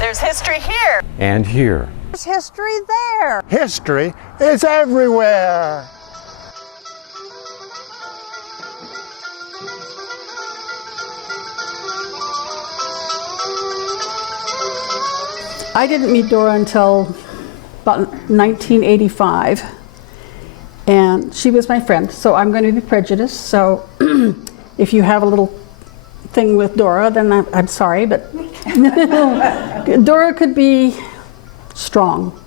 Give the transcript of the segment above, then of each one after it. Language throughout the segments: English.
There's history here. And here. There's history there. History is everywhere. I didn't meet Dora until about 1985, and she was my friend, so I'm going to be prejudiced. So if you have a little thing with Dora, then I'm sorry, but Dora could be strong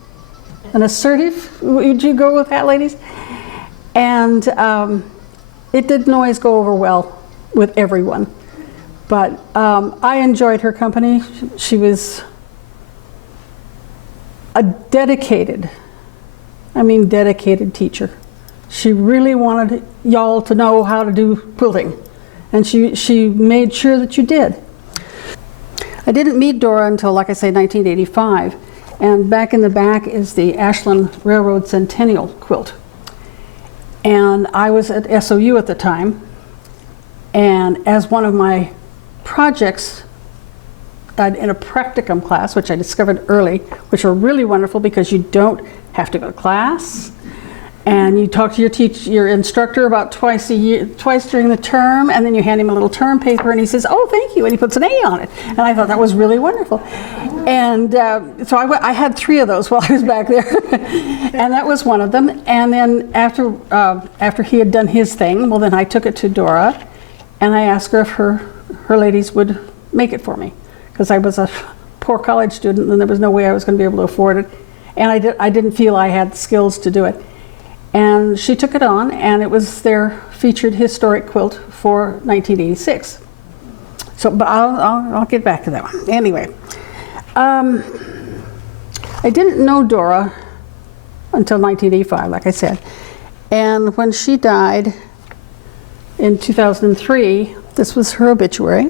and assertive. Would you go with that, ladies? And it didn't always go over well with everyone, but I enjoyed her company. She was a dedicated teacher. She really wanted y'all to know how to do quilting, and she made sure that you did. I didn't meet Dora until, like I say, 1985, and back in the back is the Ashland Railroad Centennial quilt. And I was at SOU at the time, and as one of my projects in a practicum class, which I discovered early, which are really wonderful because you don't have to go to class, and you talk to your instructor about twice during the term, and then you hand him a little term paper, and he says, "Oh, thank you," and he puts an A on it. And I thought that was really wonderful. And so I had 3 of those while I was back there, and that was one of them. And then after he had done his thing, well, then I took it to Dora, and I asked her if her ladies would make it for me, because I was a poor college student and there was no way I was going to be able to afford it, and I didn't feel I had the skills to do it. And she took it on, and it was their featured historic quilt for 1986. So, but I'll get back to that one. Anyway, I didn't know Dora until 1985, like I said, and when she died in 2003, this was her obituary.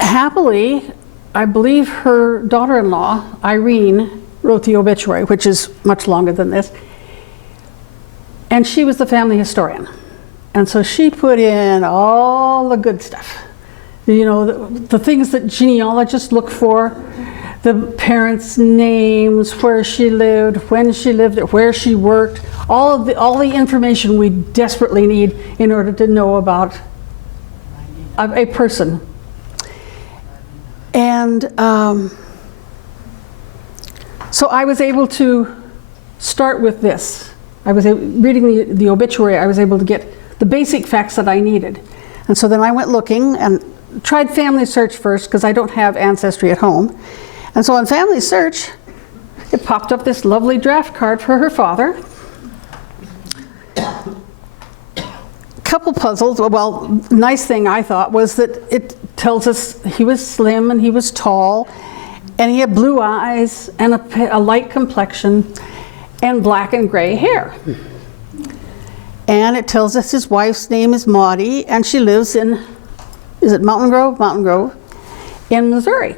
Happily, I believe her daughter-in-law, Irene, wrote the obituary, which is much longer than this. And she was the family historian. And so she put in all the good stuff. You know, the things that genealogists look for, the parents' names, where she lived, when she lived, where she worked, all the information we desperately need in order to know about a person. And so I was able to start with this. I was reading the obituary. I was able to get the basic facts that I needed. And so then I went looking and tried Family Search first, because I don't have Ancestry at home. And so on Family Search, it popped up this lovely draft card for her father. Couple puzzles. Well, nice thing I thought was that it tells us he was slim and he was tall, and he had blue eyes and a light complexion and black and gray hair. And it tells us his wife's name is Maudie, and she lives in, is it Mountain Grove? Mountain Grove in Missouri.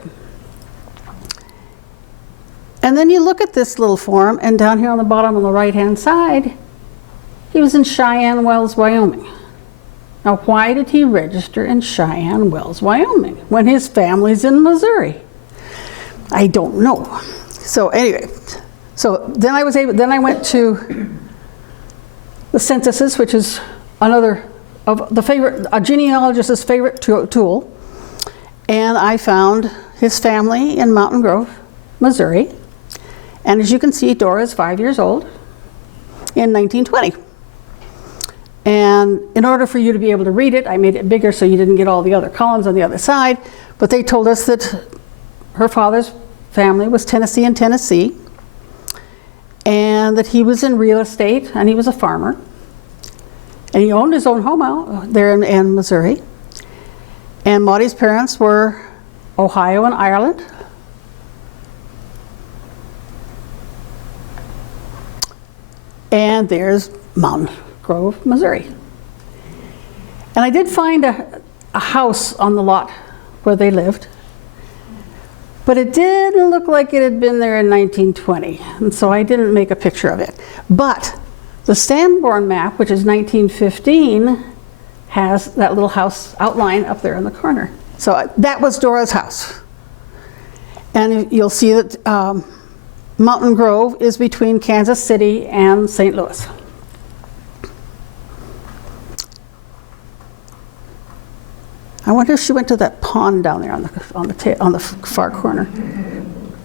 And then you look at this little form, and down here on the bottom on the right-hand side, he was in Cheyenne Wells, Wyoming. Now, why did he register in Cheyenne Wells, Wyoming, when his family's in Missouri? I don't know. So anyway, so then I went to the Census, which is another of a genealogist's favorite tool, and I found his family in Mountain Grove, Missouri. And as you can see, Dora is 5 years old in 1920. And in order for you to be able to read it, I made it bigger so you didn't get all the other columns on the other side. But they told us that her father's family was Tennessee and Tennessee, and that he was in real estate and he was a farmer. And he owned his own home out there in Missouri. And Maudie's parents were Ohio and Ireland. And there's Mountain Grove, Missouri. And I did find a house on the lot where they lived, but it didn't look like it had been there in 1920, and so I didn't make a picture of it. But the Sanborn map, which is 1915, has that little house outline up there in the corner. So that was Dora's house. And you'll see that Mountain Grove is between Kansas City and St. Louis. I wonder if she went to that pond down there on the far corner.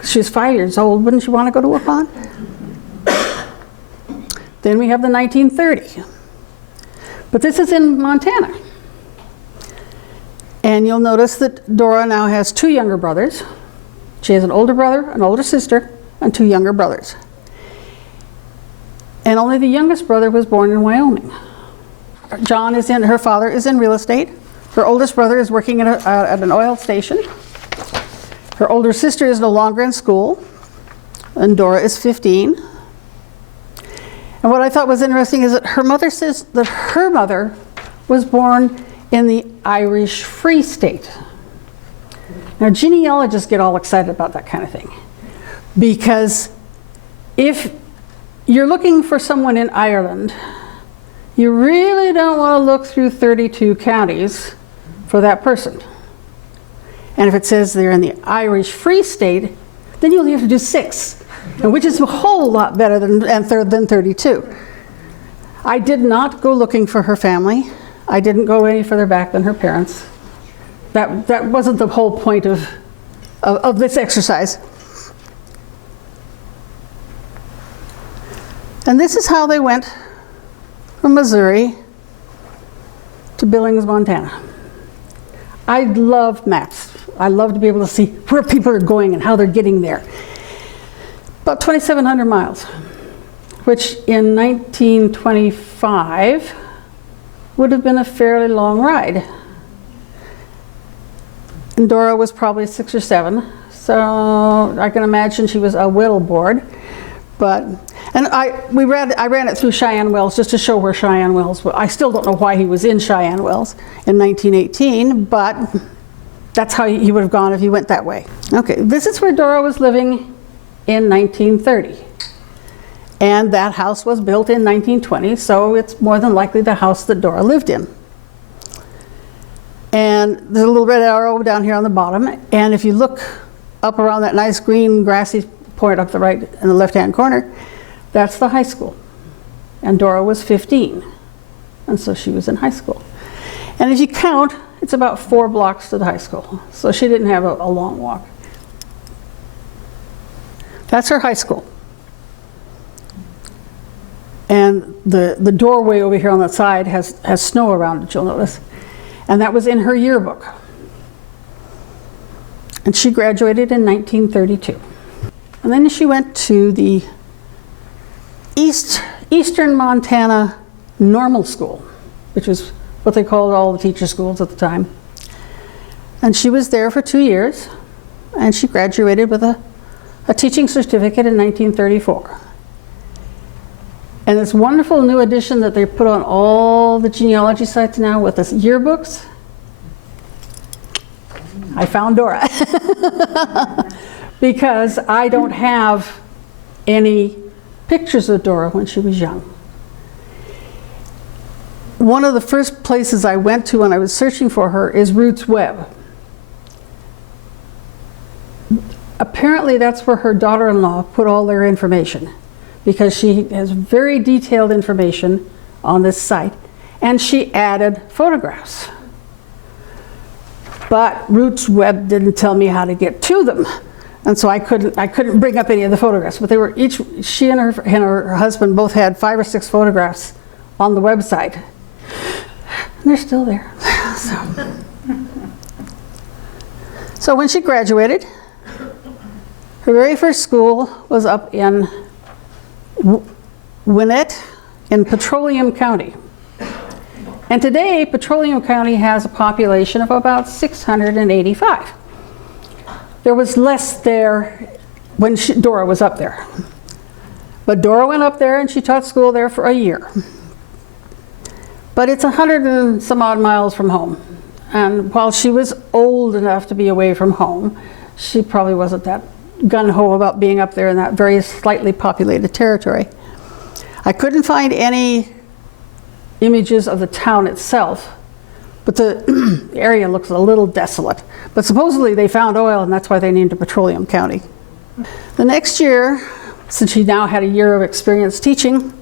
She was 5 years old. Wouldn't you want to go to a pond? Then we have the 1930. But this is in Montana. And you'll notice that Dora now has 2 younger brothers. She has an older brother, an older sister, and 2 younger brothers. And only the youngest brother was born in Wyoming. Her father is in real estate. Her oldest brother is working at an oil station. Her older sister is no longer in school, and Dora is 15. And what I thought was interesting is that her mother says that her mother was born in the Irish Free State. Now, genealogists get all excited about that kind of thing, because if you're looking for someone in Ireland, you really don't want to look through 32 counties for that person. And if it says they're in the Irish Free State, then you only have to do 6, which is a whole lot better than 32. I did not go looking for her family. I didn't go any further back than her parents. That wasn't the whole point of this exercise. And this is how they went from Missouri to Billings, Montana. I love maps. I love to be able to see where people are going and how they're getting there. About 2,700 miles, which in 1925 would have been a fairly long ride. And Dora was probably 6 or 7, so I can imagine she was a little bored. I ran it through Cheyenne Wells just to show where Cheyenne Wells was. I still don't know why he was in Cheyenne Wells in 1918, but that's how he would have gone if he went that way. Okay, this is where Dora was living in 1930. And that house was built in 1920, so it's more than likely the house that Dora lived in. And there's a little red arrow down here on the bottom, and if you look up around that nice green grassy point up the right in the left-hand corner, that's the high school. And Dora was 15, and so she was in high school. And if you count, it's about 4 blocks to the high school, so she didn't have a long walk. That's her high school. And the doorway over here on that side has snow around it, you'll notice. And that was in her yearbook. And she graduated in 1932. And then she went to the Eastern Montana Normal School, which was what they called all the teacher schools at the time. And she was there for 2 years, and she graduated with a teaching certificate in 1934. And this wonderful new edition that they put on all the genealogy sites now with the yearbooks, I found Dora. Because I don't have any pictures of Dora when she was young. One of the first places I went to when I was searching for her is Roots Web. Apparently that's where her daughter-in-law put all their information, because she has very detailed information on this site, and she added photographs. But Roots Web didn't tell me how to get to them, and so I couldn't bring up any of the photographs. But they were she and her husband both had 5 or 6 photographs on the website. And they're still there. So when she graduated, her very first school was up in Winnett in Petroleum County. And today, Petroleum County has a population of about 685. There was less there when Dora was up there. But Dora went up there and she taught school there for a year. But it's 100 and some odd miles from home. And while she was old enough to be away from home, she probably wasn't that gung-ho about being up there in that very slightly populated territory. I couldn't find any images of the town itself, But the area looks a little desolate. But supposedly they found oil, and that's why they named it Petroleum County. The next year, since she now had a year of experience teaching,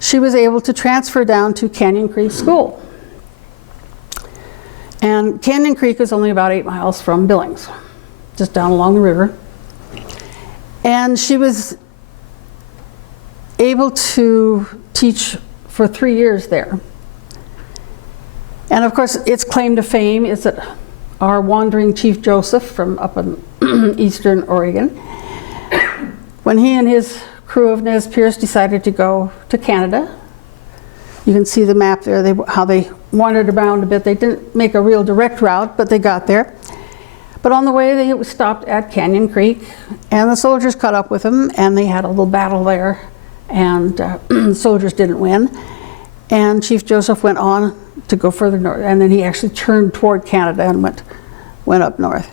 she was able to transfer down to Canyon Creek School. And Canyon Creek is only about 8 miles from Billings, just down along the river. And she was able to teach for 3 years there. And of course, its claim to fame is that our wandering Chief Joseph from up in eastern Oregon, when he and his crew of Nez Perce decided to go to Canada, you can see the map there, how they wandered around a bit. They didn't make a real direct route, but they got there. But on the way, they stopped at Canyon Creek, and the soldiers caught up with them, and they had a little battle there, and the soldiers didn't win. And Chief Joseph went on to go further north, and then he actually turned toward Canada and went up north.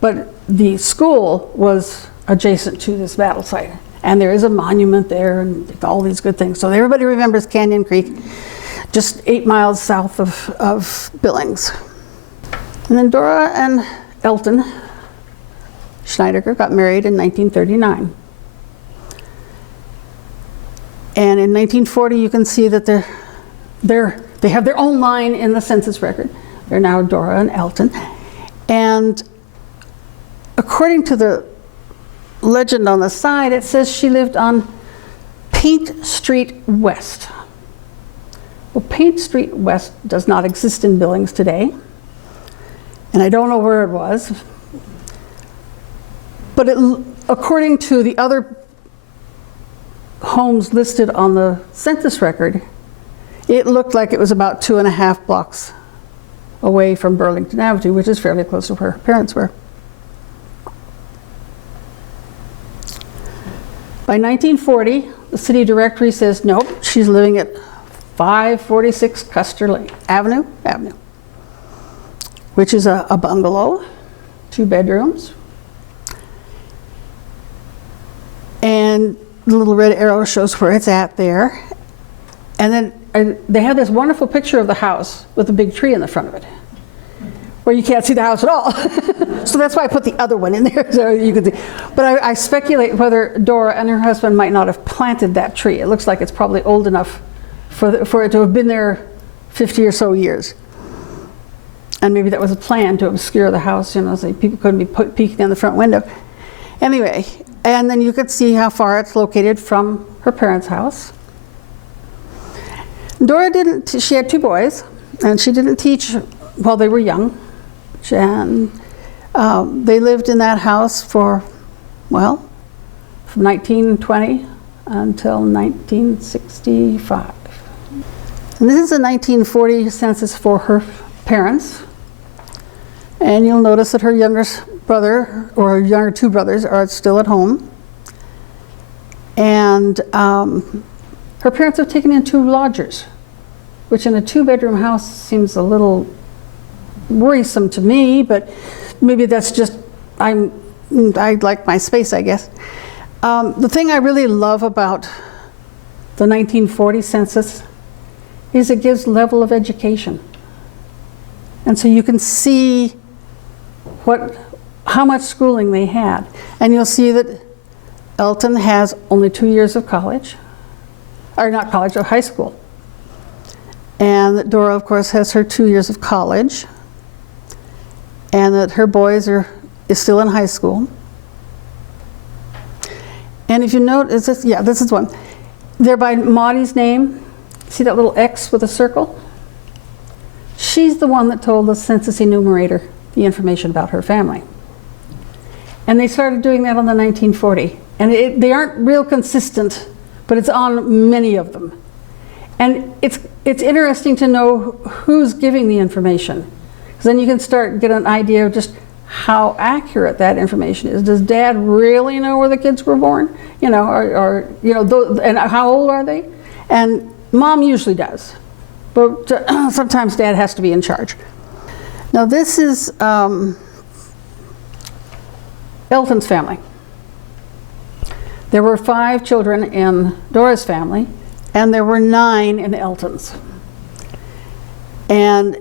But the school was adjacent to this battle site, and there is a monument there and all these good things. So everybody remembers Canyon Creek, just 8 miles south of Billings. And then Dora and Elton Scheidecker got married in 1939. And in 1940, you can see that they have their own line in the census record. They're now Dora and Elton. And according to the legend on the side, it says she lived on Paint Street West. Well, Paint Street West does not exist in Billings today. And I don't know where it was. But according to the other homes listed on the census record, it looked like it was about 2.5 blocks away from Burlington Avenue, which is fairly close to where her parents were. By 1940, the city directory says, nope, she's living at 546 Custer Avenue, which is a bungalow, 2 bedrooms. And the little red arrow shows where it's at there. And then they have this wonderful picture of the house with a big tree in the front of it, where you can't see the house at all. So that's why I put the other one in there, so you could see. But I speculate whether Dora and her husband might not have planted that tree. It looks like it's probably old enough for it to have been there 50 or so years. And maybe that was a plan to obscure the house, so people couldn't be peeking in the front window. Anyway, and then you could see how far it's located from her parents' house. Dora she had 2 boys, and she didn't teach while they were young. And they lived in that house from 1920 until 1965. And this is a 1940 census for her parents. And you'll notice that her youngest brother, or her younger 2 brothers, are still at home. And her parents have taken in 2 lodgers, which in a 2-bedroom house seems a little worrisome to me, but maybe that's just, I like my space, I guess. The thing I really love about the 1940 census is it gives level of education. And so you can see how much schooling they had. And you'll see that Elton has only 2 years of college, or not college, or high school. And that Dora, of course, has her 2 years of college, and that her boys is still in high school. And if you notice, this is one. There by Maudie's name, see that little X with a circle? She's the one that told the census enumerator the information about her family. And they started doing that on the 1940. And they aren't real consistent, but it's on many of them. And it's interesting to know who's giving the information, because then you can get an idea of just how accurate that information is. Does Dad really know where the kids were born? And how old are they? And Mom usually does, but sometimes Dad has to be in charge. Now this is Elton's family. There were 5 children in Dora's family, and there were 9 in Elton's. And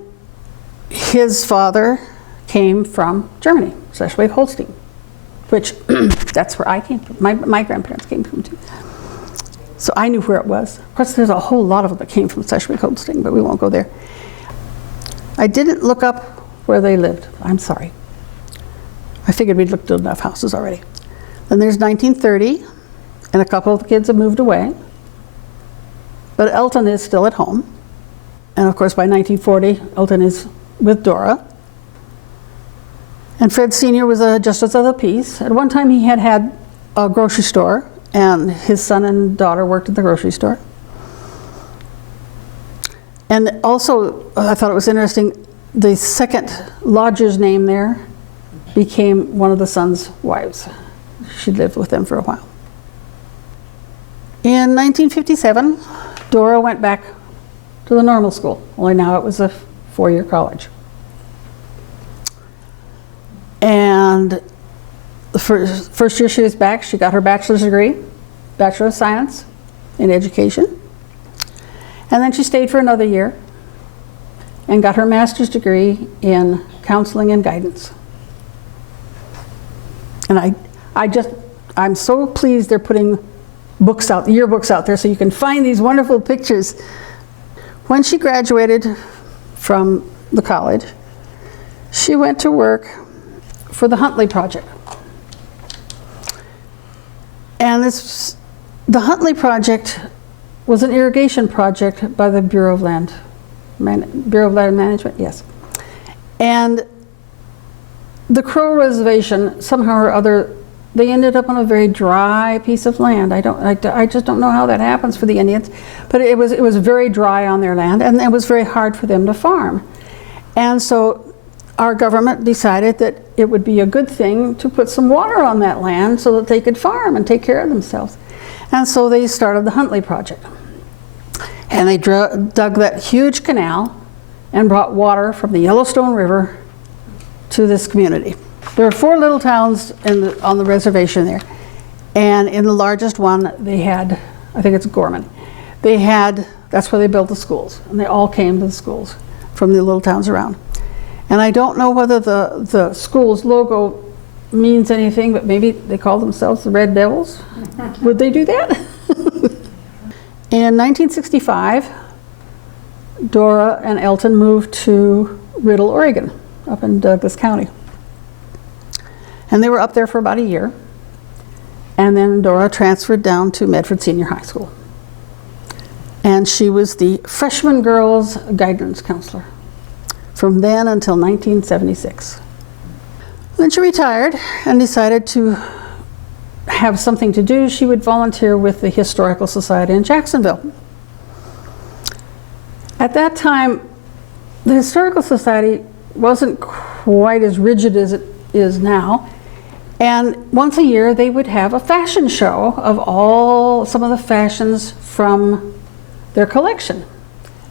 his father came from Germany, Schleswig-Holstein, which that's where I came from. My grandparents came from too. So I knew where it was. Of course, there's a whole lot of them that came from Schleswig-Holstein, but we won't go there. I didn't look up where they lived. I'm sorry. I figured we'd looked at enough houses already. Then there's 1930, and a couple of the kids have moved away. But Elton is still at home. And of course, by 1940, Elton is with Dora. And Fred Sr. was a justice of the peace. At one time, he had a grocery store, and his son and daughter worked at the grocery store. And also, I thought it was interesting, the second lodger's name there became one of the son's wives. She lived with them for a while. In 1957, Dora went back to the normal school, only now it was a four-year college. And the first year she was back, she got her bachelor's degree, Bachelor of Science in Education. And then she stayed for another year and got her master's degree in Counseling and Guidance. And I'm so pleased they're putting books out, yearbooks out there so you can find these wonderful pictures. When she graduated from the college, she went to work for the Huntley Project. And the Huntley Project was an irrigation project by the Bureau of Land Management, yes. And the Crow Reservation, somehow or other, they ended up on a very dry piece of land. I just don't know how that happens for the Indians, but it was very dry on their land, and it was very hard for them to farm. And so our government decided that it would be a good thing to put some water on that land so that they could farm and take care of themselves. And so they started the Huntley Project. And they dug that huge canal and brought water from the Yellowstone River to this community. There are 4 little towns on the reservation there. And in the largest one, they had, I think it's Gorman, that's where they built the schools. And they all came to the schools from the little towns around. And I don't know whether the school's logo means anything, but maybe they call themselves the Red Devils. Would they do that? In 1965, Dora and Elton moved to Riddle, Oregon, up in Douglas County. And they were up there for about a year. And then Dora transferred down to Medford Senior High School. And she was the freshman girls guidance counselor from then until 1976. Then she retired and decided to have something to do. She would volunteer with the Historical Society in Jacksonville. At that time, the Historical Society wasn't quite as rigid as it is now. And once a year, they would have a fashion show of some of the fashions from their collection.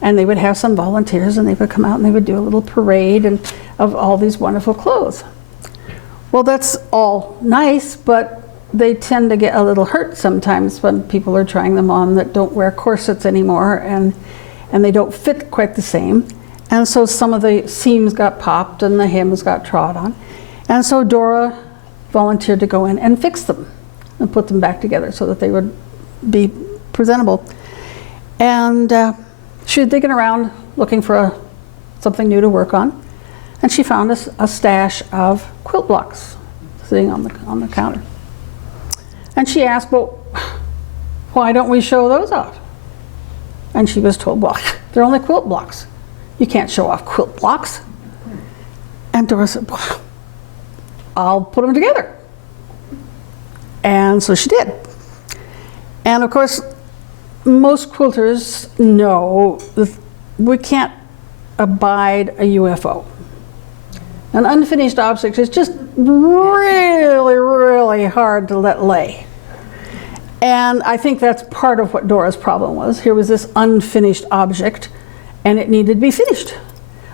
And they would have some volunteers, and they would come out and they would do a little parade of all these wonderful clothes. Well, that's all nice, but they tend to get a little hurt sometimes when people are trying them on that don't wear corsets anymore, and they don't fit quite the same. And so some of the seams got popped and the hems got trod on. And so Dora volunteered to go in and fix them and put them back together so that they would be presentable. And she was digging around looking for something new to work on, and she found a stash of quilt blocks sitting on the counter. And she asked, well, why don't we show those off? And she was told, well, they're only quilt blocks. You can't show off quilt blocks. And Dora said, well, I'll put them together. And so she did. And of course, most quilters know that we can't abide a UFO. An unfinished object is just really, really hard to let lay. And I think that's part of what Dora's problem was. Here was this unfinished object, and it needed to be finished.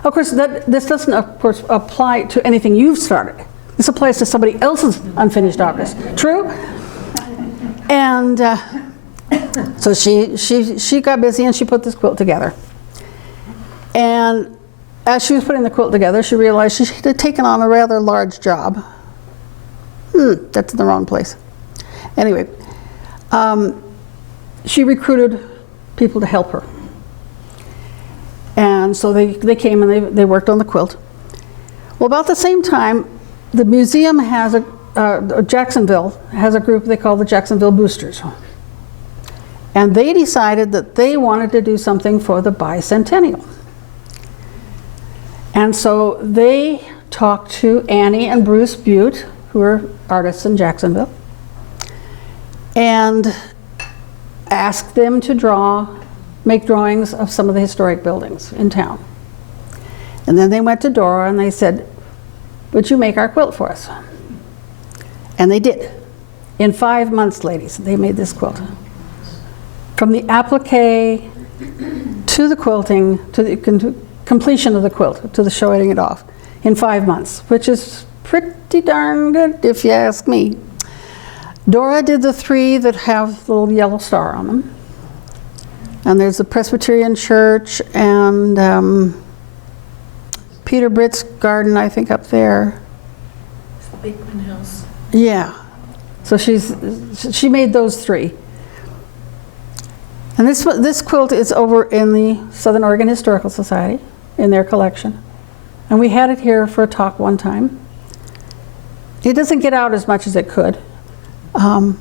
Of course, this doesn't, of course, apply to anything you've started. This applies to somebody else's unfinished objects. True? And so she got busy and she put this quilt together. And as she was putting the quilt together, she realized she had taken on a rather large job. That's in the wrong place. Anyway, she recruited people to help her. And so they came and they worked on the quilt. Well, about the same time, the museum has Jacksonville has a group they call the Jacksonville Boosters. And they decided that they wanted to do something for the bicentennial. And so they talked to Annie and Bruce Butte, who are artists in Jacksonville, and asked them to make drawings of some of the historic buildings in town. And then they went to Dora and they said, would you make our quilt for us? And they did. In 5 months, ladies, they made this quilt. From the applique to the quilting, to the completion of the quilt, to the showing it off, in 5 months, which is pretty darn good if you ask me. Dora did the 3 that have the little yellow star on them. And there's the Presbyterian Church and Peter Britt's garden, I think, up there. It's the Bakeman House. Yeah. So she made those 3. And this quilt is over in the Southern Oregon Historical Society, in their collection. And we had it here for a talk one time. It doesn't get out as much as it could. But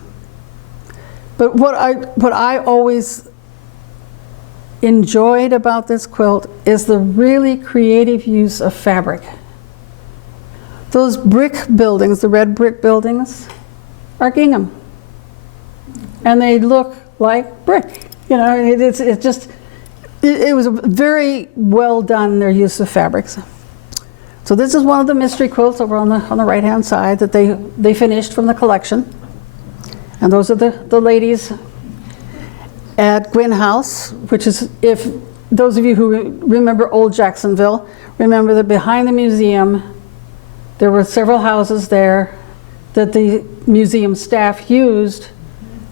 what I always enjoyed about this quilt is the really creative use of fabric. Those brick buildings, the red brick buildings, are gingham. And they look like brick. You know, it was very well done, their use of fabrics. So this is one of the mystery quilts over on the right-hand side that they finished from the collection. And those are the ladies at Gwynn House, which is, if those of you who remember old Jacksonville, remember that behind the museum, there were several houses there that the museum staff used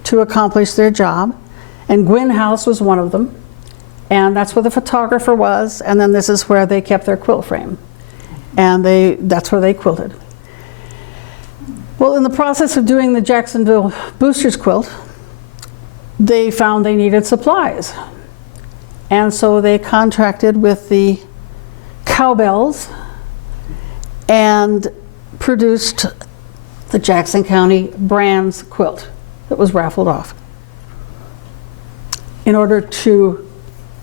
to accomplish their job. And Gwynn House was one of them. And that's where the photographer was. And then this is where they kept their quilt frame. And that's where they quilted. Well, in the process of doing the Jacksonville Boosters quilt, they found they needed supplies. And so they contracted with the Cowbells and produced the Jackson County Brands quilt that was raffled off in order to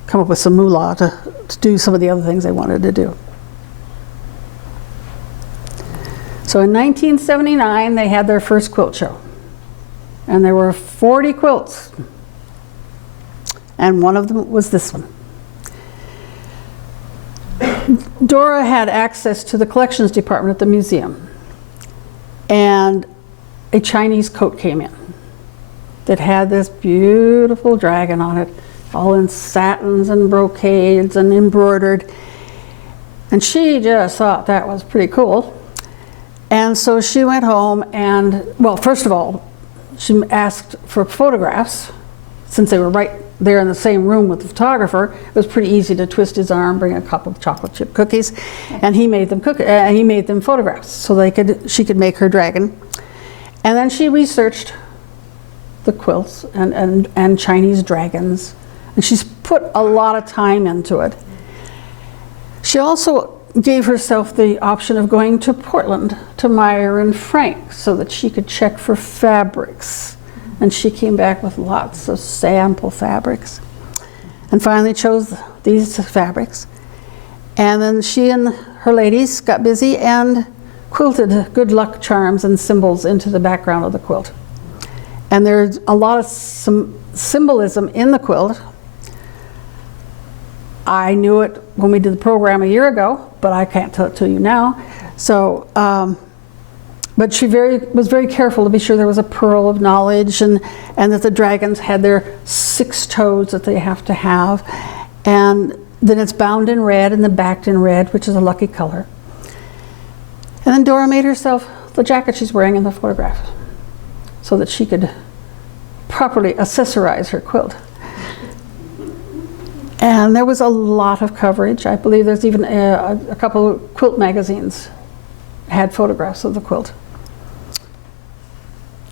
come up with some moolah to do some of the other things they wanted to do. So in 1979, they had their first quilt show. And there were 40 quilts. And one of them was this one. Dora had access to the collections department at the museum. And a Chinese coat came in that had this beautiful dragon on it, all in satins and brocades and embroidered. And she just thought that was pretty cool. And so she went home and, well, first of all, she asked for photographs. Since they were right there in the same room with the photographer, it was pretty easy to twist his arm, bring a couple of chocolate chip cookies, and he made them photographs so she could make her dragon. And then she researched the quilts and Chinese dragons, and she's put a lot of time into it. She also gave herself the option of going to Portland to Meyer and Frank so that she could check for fabrics. And she came back with lots of sample fabrics and finally chose these fabrics. And then she and her ladies got busy and quilted good luck charms and symbols into the background of the quilt. And there's a lot of some symbolism in the quilt. I knew it when we did the program a year ago, but I can't tell it to you now. So, but she was very careful to be sure there was a pearl of knowledge and that the dragons had their 6 toes that they have to have. And then it's bound in red and then backed in red, which is a lucky color. And then Dora made herself the jacket she's wearing in the photograph so that she could properly accessorize her quilt. And there was a lot of coverage. I believe there's even a couple of quilt magazines had photographs of the quilt.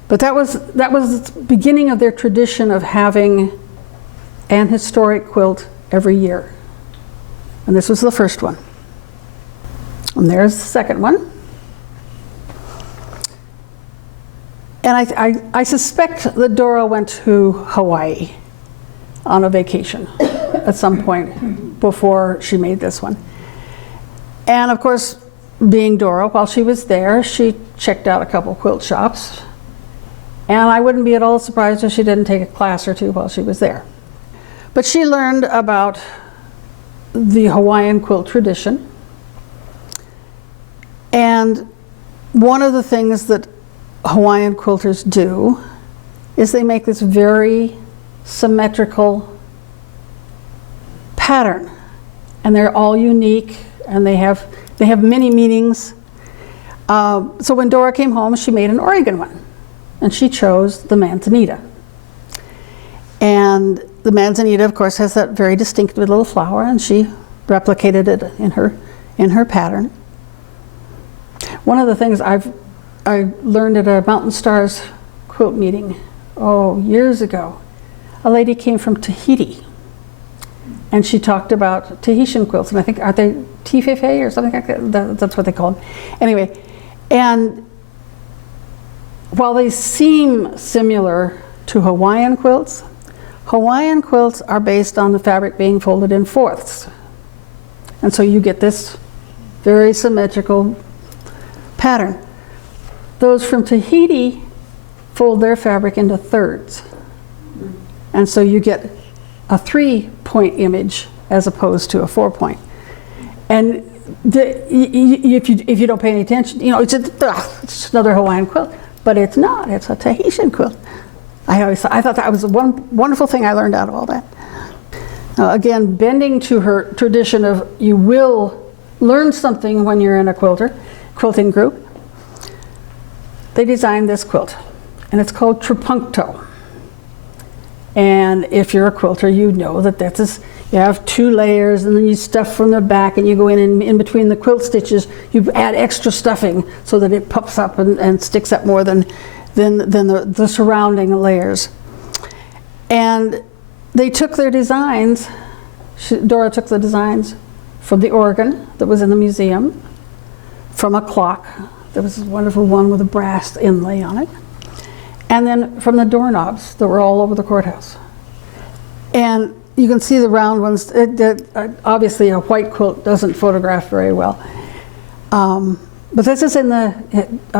But that was the beginning of their tradition of having an historic quilt every year. And this was the first one. And there's the second one. And I suspect that Dora went to Hawaii on a vacation at some point before she made this one. And of course, being Dora, while she was there, she checked out a couple quilt shops. And I wouldn't be at all surprised if she didn't take a class or two while she was there. But she learned about the Hawaiian quilt tradition. And one of the things that Hawaiian quilters do is they make this very symmetrical pattern. And they're all unique, and they have many meanings. So when Dora came home, she made an Oregon one, and she chose the Manzanita. And the Manzanita, of course, has that very distinctive little flower, and she replicated it in her pattern. One of the things I learned at a Mountain Stars quilt meeting, years ago, a lady came from Tahiti, and she talked about Tahitian quilts, and I think, aren't they tifefe or something like that? That's what they call them. Anyway, and while they seem similar to Hawaiian quilts are based on the fabric being folded in fourths. And so you get this very symmetrical pattern. Those from Tahiti fold their fabric into thirds. And so you get a 3-point image as opposed to a 4-point. And if you don't pay any attention, it's just another Hawaiian quilt. But it's not, it's a Tahitian quilt. I thought that was one wonderful thing I learned out of all that. Again, bending to her tradition of you will learn something when you're in a quilting group, they designed this quilt, and it's called trapuncto. And if you're a quilter, you know that you have 2 layers, and then you stuff from the back, and you go in between the quilt stitches, you add extra stuffing so that it puffs up and sticks up more than the surrounding layers. And they took their designs, Dora took the designs from the organ that was in the museum, from a clock. There was this wonderful one with a brass inlay on it. And then from the doorknobs that were all over the courthouse. And you can see the round ones. Obviously, a white quilt doesn't photograph very well. But this is in the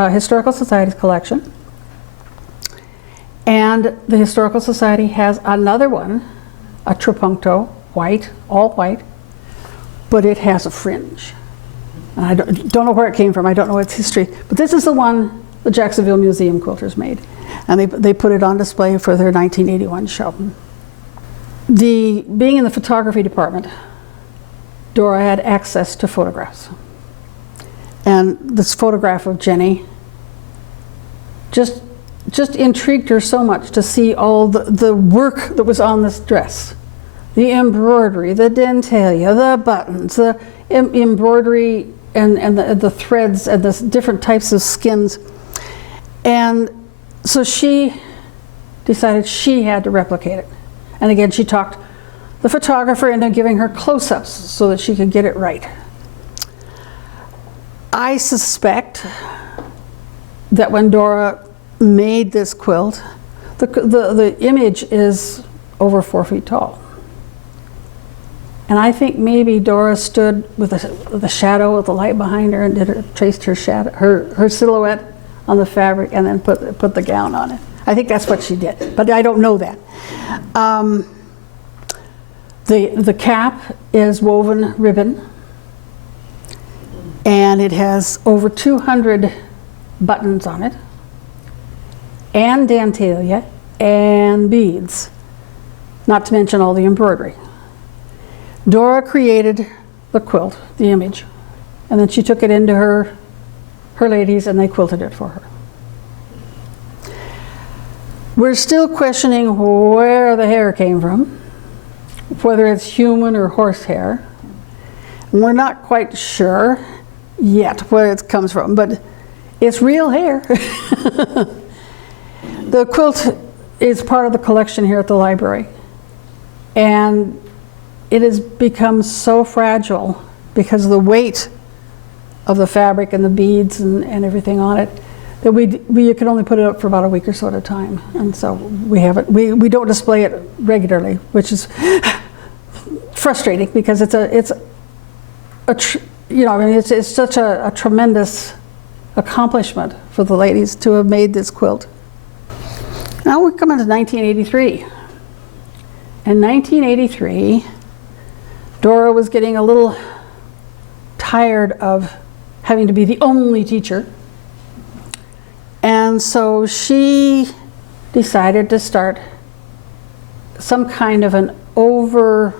Historical Society's collection. And the Historical Society has another one, a trapuncto, white, all white, but it has a fringe. And I don't know where it came from. I don't know its history. But this is the one the Jacksonville Museum quilters made. And they put it on display for their 1981 show. Being in the photography department, Dora had access to photographs. And this photograph of Jenny just intrigued her so much to see all the work that was on this dress. The embroidery, the dentalia, the buttons, the embroidery and the threads and the different types of skins. And so she decided she had to replicate it. And again, she talked the photographer into giving her close-ups so that she could get it right. I suspect that when Dora made this quilt, the image is over 4 feet tall. And I think maybe Dora stood with the shadow of the light behind her and traced her shadow, her silhouette on the fabric, and then put the gown on it. I think that's what she did, but I don't know that. The cap is woven ribbon, and it has over 200 buttons on it, and dentalia, and beads, not to mention all the embroidery. Dora created the quilt, the image, and then she took it into her ladies, and they quilted it for her. We're still questioning where the hair came from, whether it's human or horsehair. We're not quite sure yet where it comes from, but it's real hair. The quilt is part of the collection here at the library, and it has become so fragile because of the weight of the fabric and the beads and everything on it, that we can only put it up for about a week or so at a time. And so we don't display it regularly, which is frustrating because it's such a tremendous accomplishment for the ladies to have made this quilt. Now we're coming to 1983. In 1983, Dora was getting a little tired of having to be the only teacher. And so she decided to start some kind of an overseeing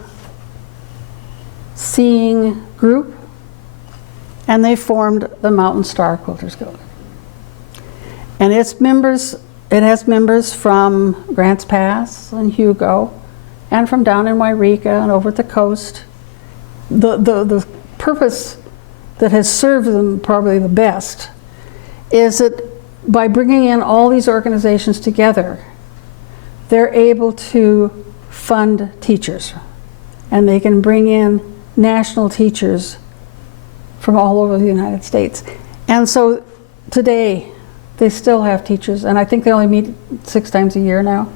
group, and they formed the Mountain Star Quilters Guild. And it has members from Grants Pass and Hugo, and from down in Wairika and over at the coast. The purpose that has served them probably the best is that by bringing in all these organizations together, they're able to fund teachers, and they can bring in national teachers from all over the United States. And so today they still have teachers, and I think they only meet 6 times a year now.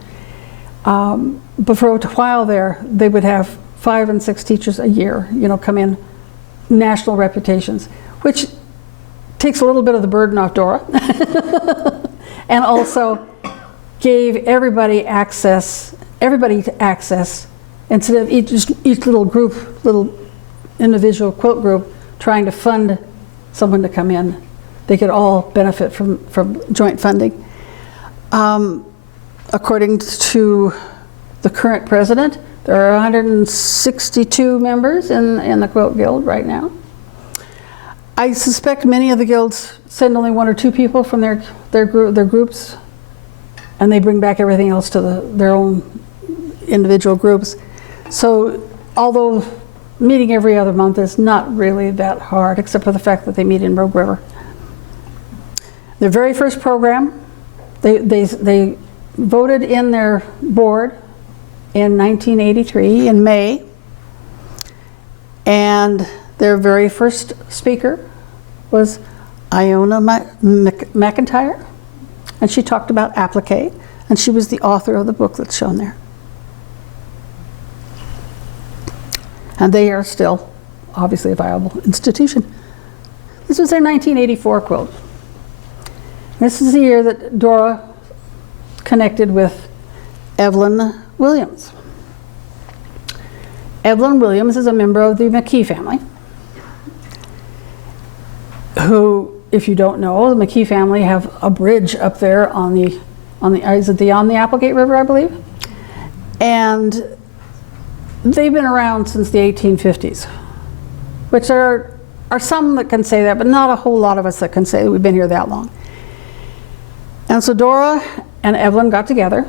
But for a while there, they would have 5 and 6 teachers a year, come in, national reputations, which takes a little bit of the burden off Dora, and also gave everybody access, instead of each little individual quilt group trying to fund someone to come in. They could all benefit from joint funding. According to the current president, there are 162 members in the Quilt Guild right now. I suspect many of the guilds send only 1 or 2 people from their groups, and they bring back everything else to their own individual groups. So although meeting every other month is not really that hard, except for the fact that they meet in Rogue River. Their very first program, they voted in their board in 1983 in May, and their very first speaker was Iona McIntyre, and she talked about applique, and she was the author of the book that's shown there. And they are still obviously a viable institution. This was their 1984 quilt. This is the year that Dora connected with Evelyn Williams. Evelyn Williams is a member of the McKee family, who, if you don't know, the McKee family have a bridge up there on the Applegate River, I believe, and they've been around since the 1850s, which are some that can say that, but not a whole lot of us that can say that we've been here that long. And so Dora and Evelyn got together,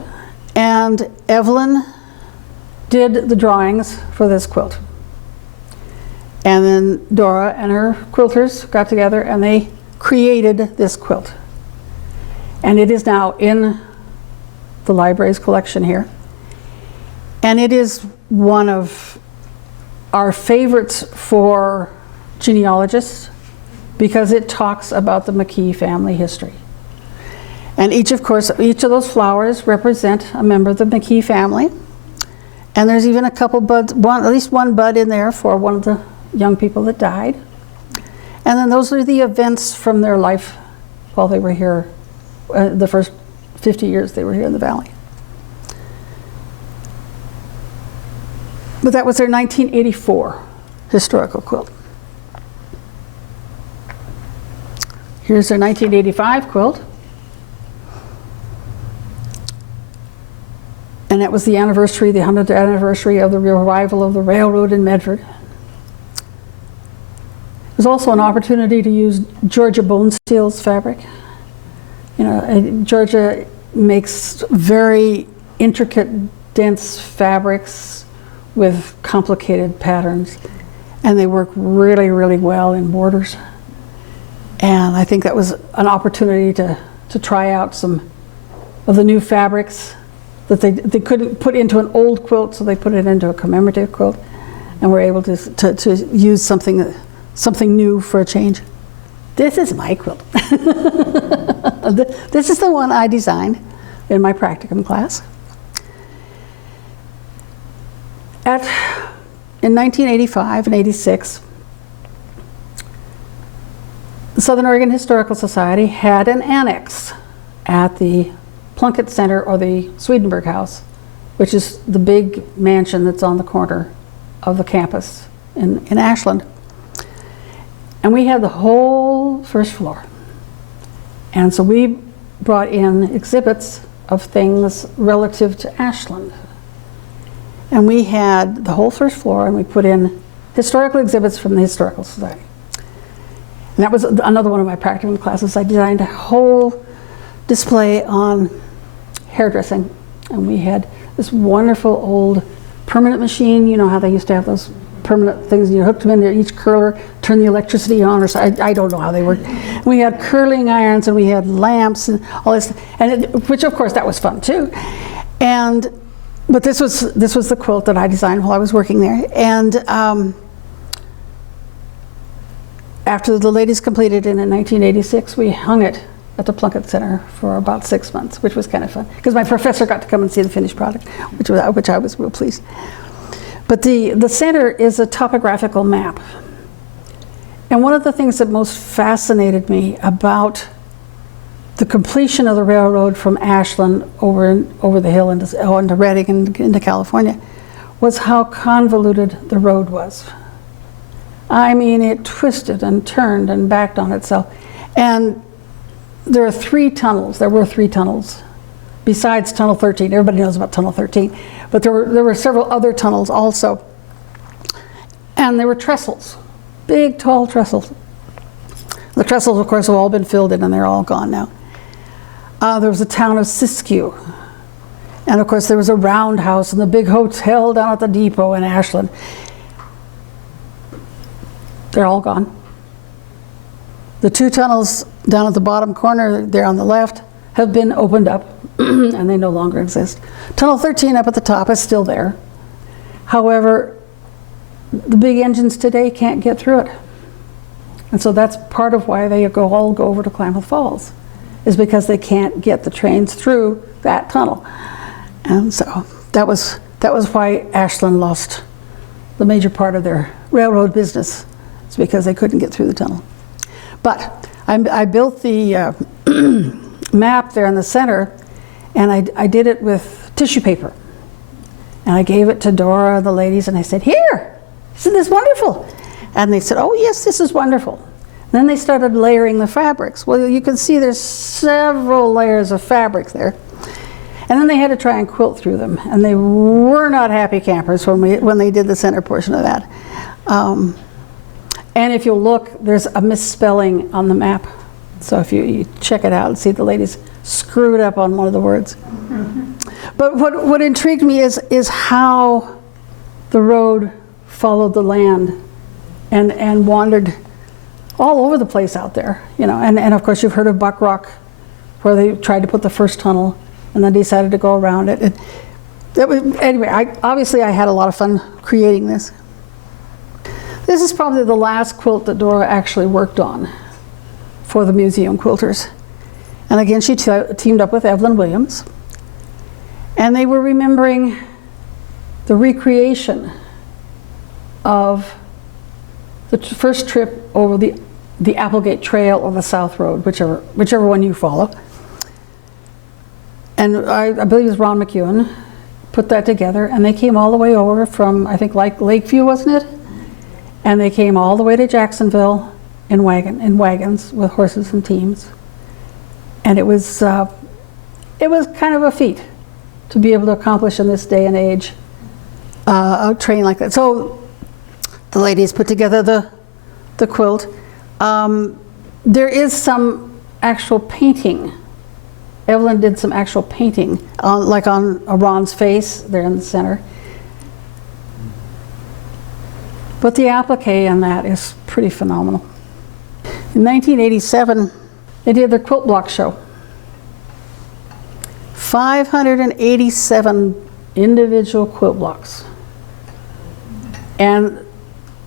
and Evelyn did the drawings for this quilt. And then Dora and her quilters got together and they created this quilt. And it is now in the library's collection here. And it is one of our favorites for genealogists because it talks about the McKee family history. And each of those flowers represent a member of the McKee family. And there's even a couple buds, at least one bud in there for one of the young people that died. And then those are the events from their life while they were here, the first 50 years they were here in the valley. But that was their 1984 historical quilt. Here's their 1985 quilt. And that was the anniversary, the 100th anniversary of the revival of the railroad in Medford. It was also an opportunity to use Georgia bone steels fabric. Georgia makes very intricate, dense fabrics with complicated patterns, and they work really, really well in borders. And I think that was an opportunity to try out some of the new fabrics that they couldn't put into an old quilt, so they put it into a commemorative quilt, and were able to use something new for a change. This is my quilt. This is the one I designed in my practicum class. In 1985 and 86, the Southern Oregon Historical Society had an annex at the Plunkett Center, or the Swedenborg House, which is the big mansion that's on the corner of the campus in Ashland. And we had the whole first floor. And so we brought in exhibits of things relative to Ashland. And we had the whole first floor, and we put in historical exhibits from the Historical Society. And that was another one of my practicum classes. I designed a whole display on hairdressing. And we had this wonderful old permanent machine. You know how they used to have those permanent things, and you hooked them in there, each curler, turn the electricity on, or so. I don't know how they worked. We had curling irons, and we had lamps, and all this, which of course that was fun too. But this was the quilt that I designed while I was working there. And after the ladies completed it in 1986, we hung it at the Plunkett Center for about 6 months, which was kind of fun, because my professor got to come and see the finished product, which I was real pleased. But the center is a topographical map. And one of the things that most fascinated me about the completion of the railroad from Ashland over the hill into Redding and into California was how convoluted the road was. I mean, it twisted and turned and backed on itself. And there were three tunnels besides Tunnel 13. Everybody knows about Tunnel 13. But there were several other tunnels also. And there were trestles, big, tall trestles. The trestles, of course, have all been filled in, and they're all gone now. There was the town of Siskiyou. And, of course, there was a roundhouse and the big hotel down at the depot in Ashland. They're all gone. The two tunnels down at the bottom corner there on the left have been opened up, and they no longer exist. Tunnel 13 up at the top is still there. However, the big engines today can't get through it. And so that's part of why they all go over to Klamath Falls, is because they can't get the trains through that tunnel. And so that was why Ashland lost the major part of their railroad business. It's because they couldn't get through the tunnel. But I built the map there in the center, and I did it with tissue paper. And I gave it to Dora and the ladies, and I said, "Here, isn't this wonderful?" And they said, "Oh yes, this is wonderful." And then they started layering the fabrics. Well, you can see there's several layers of fabric there. And then they had to try and quilt through them, and they were not happy campers when they did the center portion of that. And if you'll look, there's a misspelling on the map. So if you check it out and see the ladies screwed up on one of the words. But what intrigued me is how the road followed the land and wandered all over the place out there, you know. And of course you've heard of Buck Rock, where they tried to put the first tunnel and then decided to go around it. Anyway, I had a lot of fun creating this. This is probably the last quilt that Dora actually worked on for the museum quilters. And again, she teamed up with Evelyn Williams. And they were remembering the recreation of the first trip over the Applegate Trail or the South Road, whichever one you follow. And I believe it was Ron McEwen put that together, and they came all the way over from, I think, like Lakeview, wasn't it? And they came all the way to Jacksonville in wagons with horses and teams. And it was kind of a feat to be able to accomplish in this day and age a train like that. So the ladies put together the quilt. There is some actual painting. Evelyn did some actual painting, like on Ron's face there in the center. But the applique on that is pretty phenomenal. In 1987, they did their Quilt Block show. 587 individual quilt blocks. And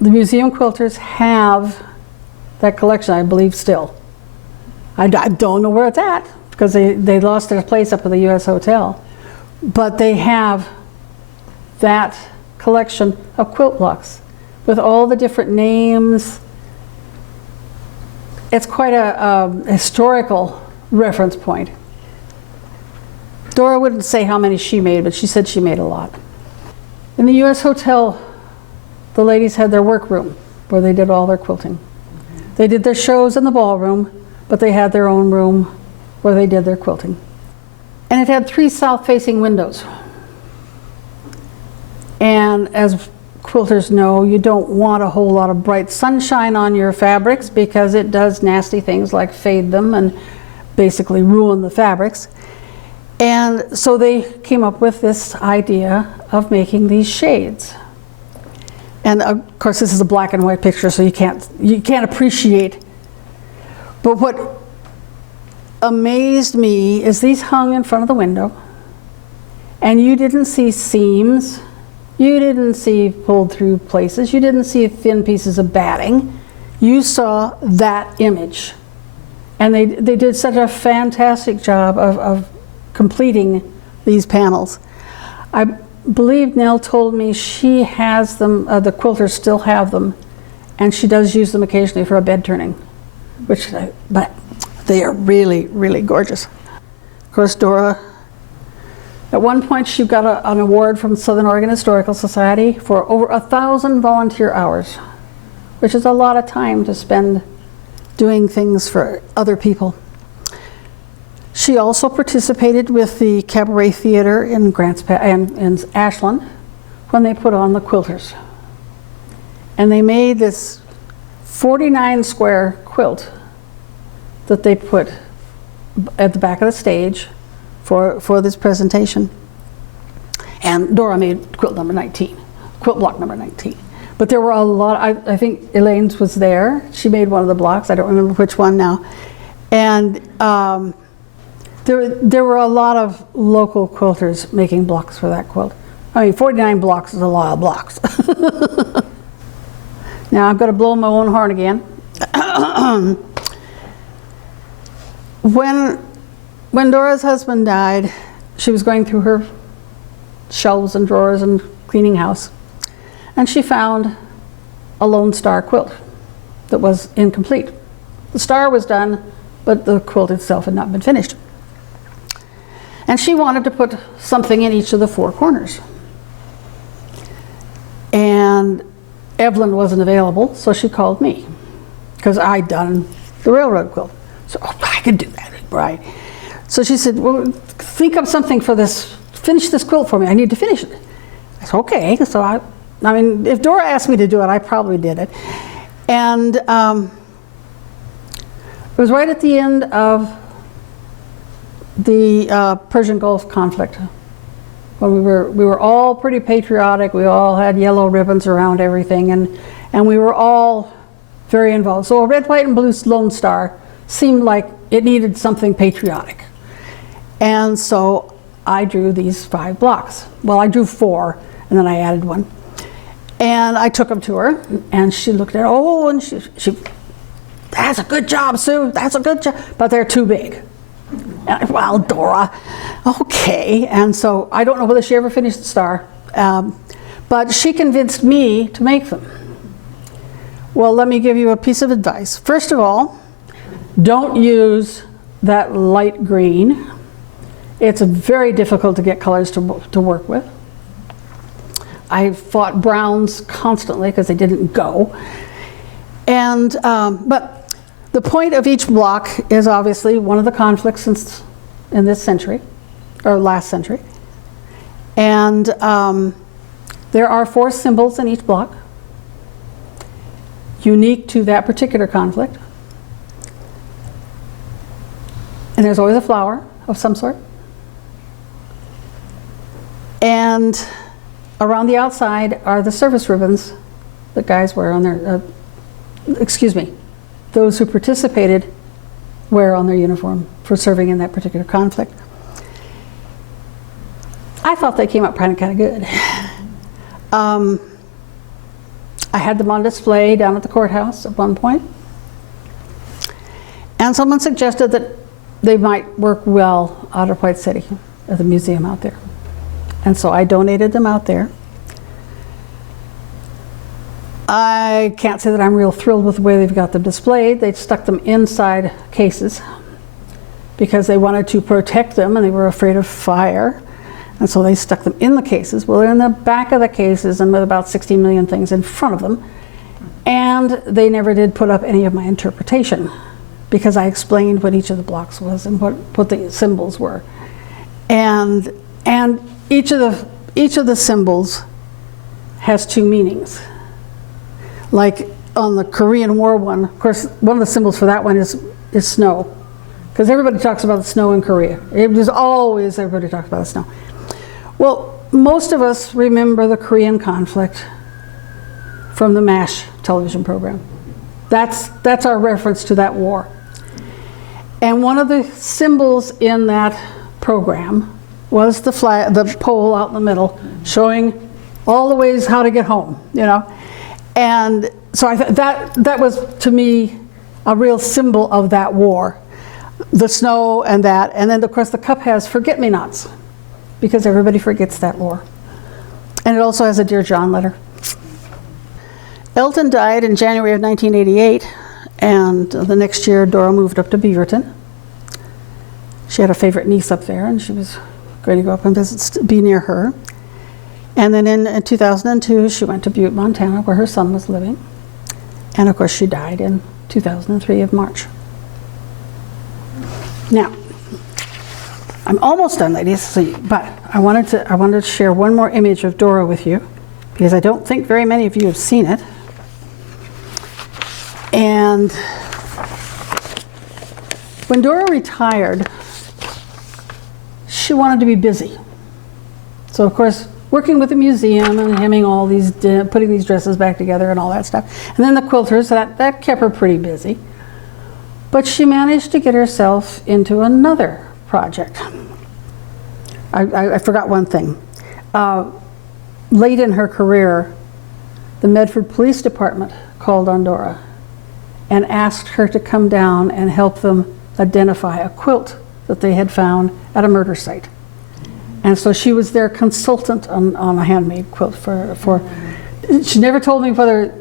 the museum quilters have that collection, I believe, still. I don't know where it's at, because they lost their place up at the US Hotel. But they have that collection of quilt blocks with all the different names. It's quite a historical reference point. Dora wouldn't say how many she made, but she said she made a lot. In the US Hotel, the ladies had their workroom where they did all their quilting. They did their shows in the ballroom, but they had their own room where they did their quilting. And it had 3 south-facing windows. And as quilters know, you don't want a whole lot of bright sunshine on your fabrics because it does nasty things like fade them and basically ruin the fabrics. And so they came up with this idea of making these shades. And of course this is a black and white picture, so you can't appreciate. But what amazed me is these hung in front of the window, and you didn't see seams, you didn't see pulled through places, you didn't see thin pieces of batting. You saw that image. And they did such a fantastic job of completing these panels. I believe Nell told me she has them, the quilters still have them, and she does use them occasionally for a bed turning, but they are really, really gorgeous. Of course, Dora, at one point she got an award from Southern Oregon Historical Society for over 1,000 volunteer hours, which is a lot of time to spend doing things for other people. She also participated with the Cabaret Theater in in Ashland when they put on the Quilters. And they made this 49 square quilt that they put at the back of the stage for this presentation. And Dora made quilt number 19, quilt block number 19. But there were a lot, I think Elaine's was there. She made one of the blocks, I don't remember which one now. And there were a lot of local quilters making blocks for that quilt. I mean, 49 blocks is a lot of blocks. Now I'm going to blow my own horn again. When Dora's husband died, she was going through her shelves and drawers and cleaning house, and she found a Lone Star quilt that was incomplete. The star was done, but the quilt itself had not been finished. And she wanted to put something in each of the 4 corners. And Evelyn wasn't available, so she called me, because I'd done the railroad quilt. So I could do that, right? So she said, well, think up something for this, finish this quilt for me, I need to finish it. I said, okay. So I mean, if Dora asked me to do it, I probably did it. And it was right at the end of the Persian Gulf conflict, when we were all pretty patriotic. We all had yellow ribbons around everything, and we were all very involved. So a red, white, and blue Lone Star seemed like it needed something patriotic. And so I drew these 5 blocks. Well, I drew 4, and then I added 1. And I took them to her, and she looked at it, and she that's a good job, Sue, that's a good job, but they're too big. And, well, Dora, okay. And so I don't know whether she ever finished the star, but she convinced me to make them. Well, let me give you a piece of advice. First of all, don't use that light green. It's very difficult to get colors to work with. I fought browns constantly because they didn't go. And but the point of each block is obviously one of the conflicts in this century, or last century. And there are 4 symbols in each block, unique to that particular conflict. And there's always a flower of some sort. And around the outside are the service ribbons the guys wear on their, those who participated wear on their uniform for serving in that particular conflict. I thought they came out kind of good. I had them on display down at the courthouse at one point. And someone suggested that they might work well out of White City at the museum out there. And so I donated them out there. I can't say that I'm real thrilled with the way they've got them displayed. They stuck them inside cases because they wanted to protect them and they were afraid of fire. And so they stuck them in the cases. Well, they're in the back of the cases and with about 60 million things in front of them. And they never did put up any of my interpretation because I explained what each of the blocks was and what the symbols were. And each of the symbols has two meanings. Like on the Korean War one, of course, one of the symbols for that one is snow. Because everybody talks about the snow in Korea. It was always everybody talks about the snow. Well, most of us remember the Korean conflict from the MASH television program. That's our reference to that war. And one of the symbols in that program was the flag, the pole out in the middle, showing all the ways how to get home, you know. And so I that was to me a real symbol of that war, the snow and that. And then of course the cup has forget-me-nots, because everybody forgets that war. And it also has a Dear John letter. Elton died in January of 1988, and the next year Dora moved up to Beaverton. She had a favorite niece up there, and she was going to go up and visit, be near her. And then in 2002, she went to Butte, Montana, where her son was living. And of course, she died in 2003 of March. Now, I'm almost done, ladies, but I wanted to share one more image of Dora with you, because I don't think very many of you have seen it. And when Dora retired, she wanted to be busy. So of course, working with the museum and hemming all these, putting these dresses back together and all that stuff. And then the quilters, that kept her pretty busy. But she managed to get herself into another project. I forgot one thing. Late in her career, the Medford Police Department called on Dora and asked her to come down and help them identify a quilt that they had found at a murder site. And so she was their consultant on a handmade quilt for she never told me whether,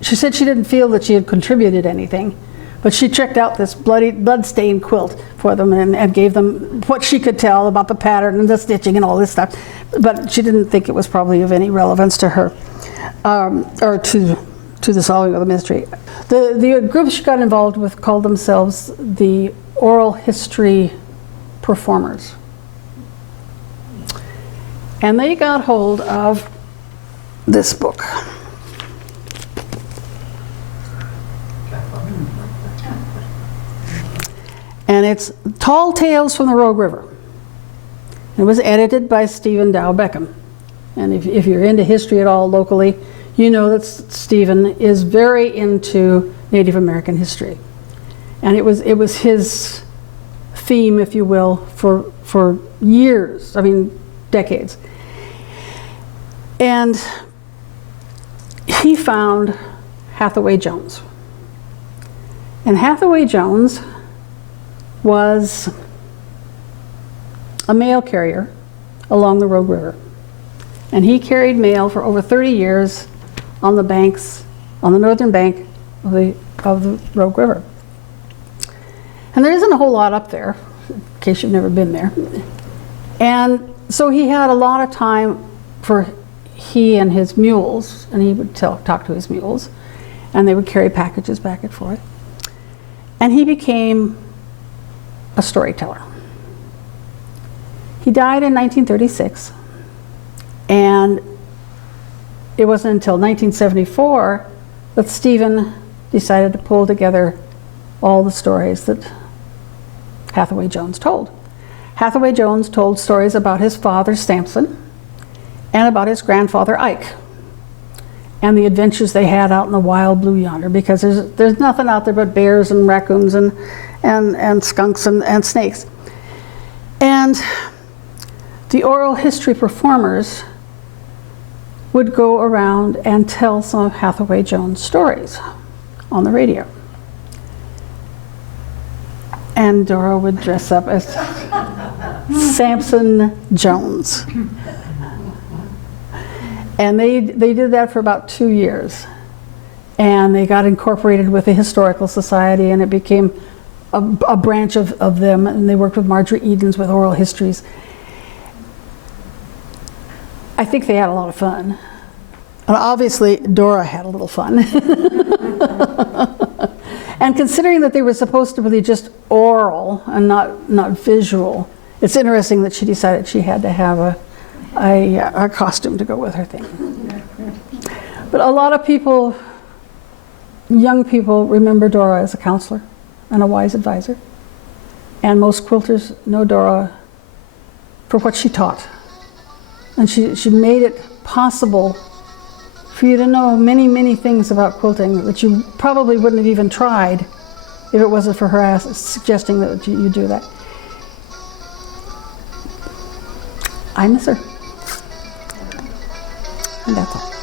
she said she didn't feel that she had contributed anything, but she checked out this blood-stained quilt for them and gave them what she could tell about the pattern and the stitching and all this stuff. But she didn't think it was probably of any relevance to her, or to the solving of the mystery. The group she got involved with called themselves the Oral History Performers. And they got hold of this book. And it's Tall Tales from the Rogue River. It was edited by Stephen Dow Beckham. And if you're into history at all locally, you know that Stephen is very into Native American history. And it was his theme, if you will, for years, I mean, decades. And he found Hathaway Jones. And Hathaway Jones was a mail carrier along the Rogue River. And he carried mail for over 30 years on the banks, on the northern bank of the Rogue River. And there isn't a whole lot up there, in case you've never been there. And so he had a lot of time for he and his mules, and he would talk to his mules, and they would carry packages back and forth. And he became a storyteller. He died in 1936, and it wasn't until 1974 that Stephen decided to pull together all the stories that Hathaway Jones told. Hathaway Jones told stories about his father, Samson, and about his grandfather, Ike. and the adventures they had out in the wild blue yonder, because there's nothing out there but bears and raccoons and skunks and snakes. And the oral history performers would go around and tell some of Hathaway Jones' stories on the radio. And Dora would dress up as Samson Jones. And they did that for about 2 years. And they got incorporated with the Historical Society, and it became a branch of them, and they worked with Marjorie Edens with oral histories. I think they had a lot of fun. And obviously, Dora had a little fun. And considering that they were supposed to be just oral and not visual, it's interesting that she decided she had to have a costume to go with her thing. But a lot of people, young people, remember Dora as a counselor and a wise advisor. And most quilters know Dora for what she taught. And she made it possible for you to know many, many things about quilting that you probably wouldn't have even tried if it wasn't for her suggesting that you do that. I miss her. And that's all.